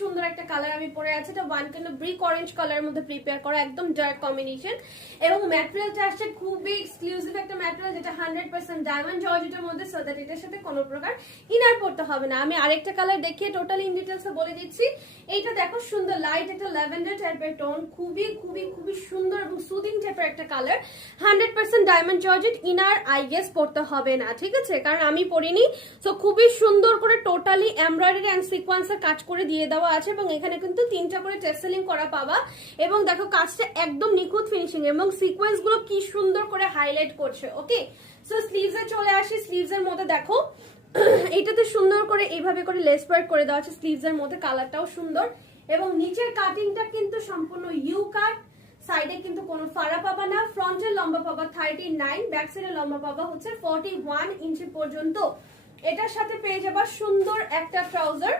সুন্দর একটা কালার আমি পরে আছি। এটা one kind of brick orange কালারের মধ্যে প্রিপেয়ার করা, একদম ডার্ক কম্বিনেশন। এবং ম্যাটেরিয়ালটা আসছে খুবই এক্সক্লুসিভ একটা ম্যাটেরিয়াল, যেটা 100% ডায়মন্ড জর্জেটের মধ্যে, সো দ্যাট এটার সাথে কোনো প্রকার ইনার পড়তে হবে না। আমি আরেকটা কালার দেখিয়ে টোটাল ইন ডিটেলস বলে দিচ্ছি। এইটা দেখো সুন্দর লাইট একটা ল্যাভেন্ডার টাইপের টোন, খুবই খুবই খুবই সুন্দর এবং সুদিং টাইপের একটা colour. 100% diamond georgette, inner I guess পড়তে হবে না, ঠিক আছে, কারণ আমি পরিনি। সো খুবই সুন্দর করে টোটালি এমব্রয়ডারি এন্ড সিকোয়েন্সের কাজ করে দিয়ে দেওয়া আছে, এবং এখানে কিন্তু 3টা করে টেসেলিং করা পাবা। এবং দেখো কাজটা একদম নিখুঁত ফিনিশিং, এবং সিকোয়েন্স গুলো কি সুন্দর করে হাইলাইট করছে। ওকে, সো স্লিভস এ চলে আসি। স্লিভস এর মধ্যে দেখো এটাতে সুন্দর করে এইভাবে করে লেস ওয়ার্ক করে দেওয়া আছে স্লিভস এর মধ্যে, কালারটাও সুন্দর। এবং নিচের কাটিংটা কিন্তু সম্পূর্ণ ইউ কাট, সাইডে কিন্তু কোনো ফাড়া পাবা না। ফ্রন্টের লম্বা পাবা 39, ব্যাক সাইডের লম্বা পাবা হচ্ছে 41 ইঞ্চি পর্যন্ত। এটার সাথে পেয়ে যাবা সুন্দর একটা ট্রাউজার,